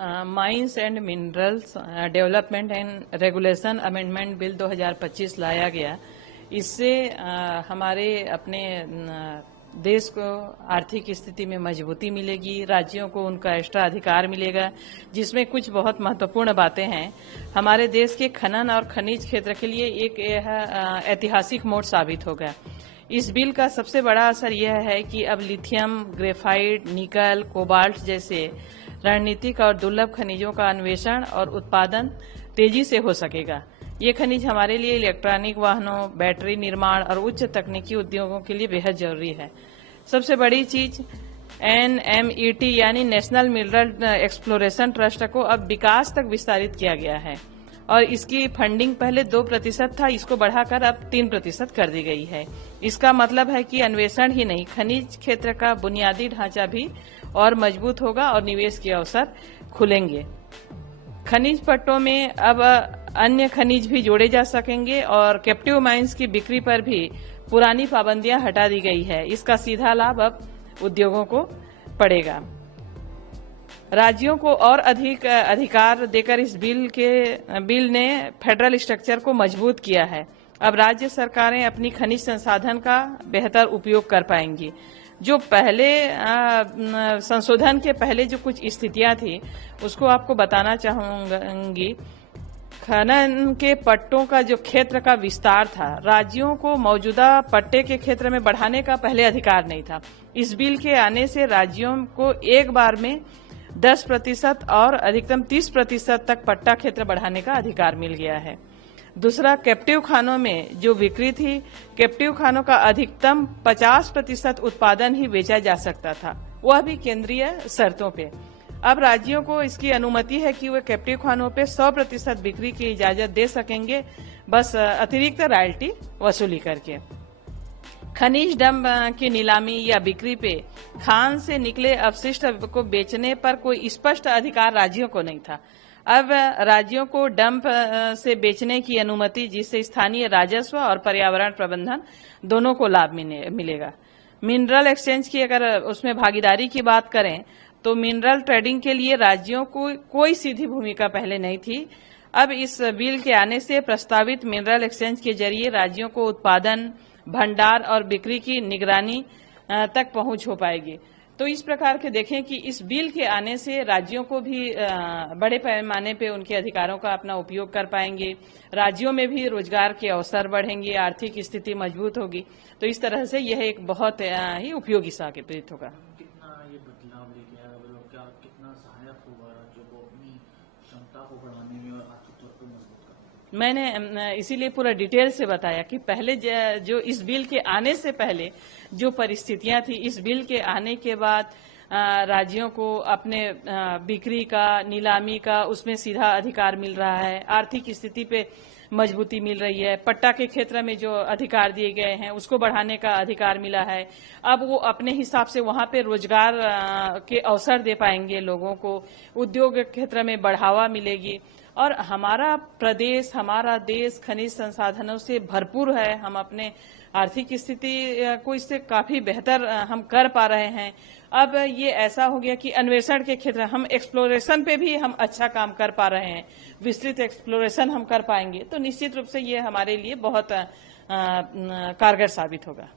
Mines and minerals development and regulation amendment bill 2025 लाया गया। इससे हमारे अपने देश को आर्थिक स्थिति में मजबूती मिलेगी, राज्यों को उनका एक्स्ट्रा अधिकार मिलेगा, जिसमें कुछ बहुत महत्वपूर्ण बातें हैं। हमारे देश के खनन और खनिज क्षेत्र के लिए एक ऐतिहासिक मोड़ साबित होगा। इस बिल का सबसे बड़ा असर यह है कि अब लिथियम, ग्रेफाइट, निकल, कोबाल्ट जैसे रणनीतिक और दुर्लभ खनिजों का अन्वेषण और उत्पादन तेजी से हो सकेगा। ये खनिज हमारे लिए इलेक्ट्रॉनिक वाहनों, बैटरी निर्माण और उच्च तकनीकी उद्योगों के लिए बेहद जरूरी है। सबसे बड़ी चीज NMET यानी नेशनल मिनरल एक्सप्लोरेशन ट्रस्ट को अब विकास तक विस्तारित किया गया है और इसकी फंडिंग पहले 2% था, इसको बढ़ाकर अब 3% कर दी गई है। इसका मतलब है कि अन्वेषण ही नहीं, खनिज क्षेत्र का बुनियादी ढांचा भी और मजबूत होगा और निवेश के अवसर खुलेंगे। खनिज पट्टों में अब अन्य खनिज भी जोड़े जा सकेंगे और कैप्टिव माइंस की बिक्री पर भी पुरानी पाबंदियां हटा दी गई है। इसका सीधा लाभ अब उद्योगों को पड़ेगा। राज्यों को और अधिक अधिकार देकर इस बिल ने फेडरल स्ट्रक्चर को मजबूत किया है। अब राज्य सरकारें अपनी खनिज संसाधन का बेहतर उपयोग कर पाएंगी। जो पहले संशोधन के पहले जो कुछ स्थितियां थी उसको आपको बताना चाहूंगी। खनन के पट्टों का जो क्षेत्र का विस्तार था, राज्यों को मौजूदा पट्टे के क्षेत्र में बढ़ाने का पहले अधिकार नहीं था। इस बिल के आने से राज्यों को एक बार में 10% और अधिकतम 30% तक पट्टा क्षेत्र बढ़ाने का अधिकार मिल गया है। दूसरा, कैप्टिव खानों में जो बिक्री थी, कैप्टिव खानों का अधिकतम 50% उत्पादन ही बेचा जा सकता था, वह भी केंद्रीय शर्तों पे। अब राज्यों को इसकी अनुमति है कि वे कैप्टिव खानों पे 100% बिक्री की इजाजत दे सकेंगे, बस अतिरिक्त रॉयल्टी वसूली करके। खनिज डंप की नीलामी या बिक्री पे खान से निकले अपशिष्ट को बेचने पर कोई स्पष्ट अधिकार राज्यों को नहीं था। अब राज्यों को डंप से बेचने की अनुमति, जिससे स्थानीय राजस्व और पर्यावरण प्रबंधन दोनों को लाभ मिलेगा। मिनरल एक्सचेंज की अगर उसमें भागीदारी की बात करें तो मिनरल ट्रेडिंग के लिए राज्यों को कोई सीधी भूमिका पहले नहीं थी। अब इस बिल के आने से प्रस्तावित मिनरल एक्सचेंज के जरिए राज्यों को उत्पादन, भंडार और बिक्री की निगरानी तक पहुंच हो पाएगी। तो इस प्रकार के देखें कि इस बिल के आने से राज्यों को भी बड़े पैमाने पे उनके अधिकारों का अपना उपयोग कर पाएंगे, राज्यों में भी रोजगार के अवसर बढ़ेंगे, आर्थिक स्थिति मजबूत होगी। तो इस तरह से यह एक बहुत ही उपयोगी साबित होगा। कितना ये बदलाव लेके आएगा, क्या कितना सहायक होगा राज्यों को अपनी क्षमता को बढ़ाने में और आर्थिक तौर पर मजबूत करने में? मैंने इसीलिए पूरा डिटेल से बताया कि पहले जो इस बिल के आने से पहले जो परिस्थितियां थी, इस बिल के आने के बाद राज्यों को अपने बिक्री का, नीलामी का, उसमें सीधा अधिकार मिल रहा है, आर्थिक स्थिति पे मजबूती मिल रही है, पट्टा के क्षेत्र में जो अधिकार दिए गए हैं उसको बढ़ाने का अधिकार मिला है। अब वो अपने हिसाब से वहां पे रोजगार के अवसर दे पाएंगे लोगों को, उद्योग क्षेत्र में बढ़ावा मिलेगी और हमारा प्रदेश, हमारा देश खनिज संसाधनों से भरपूर है। हम अपने आर्थिक स्थिति को इससे काफी बेहतर हम कर पा रहे हैं। अब ये ऐसा हो गया कि अन्वेषण के क्षेत्र, हम एक्सप्लोरेशन पे भी हम अच्छा काम कर पा रहे हैं, विस्तृत एक्सप्लोरेशन हम कर पाएंगे, तो निश्चित रूप से ये हमारे लिए बहुत कारगर साबित होगा।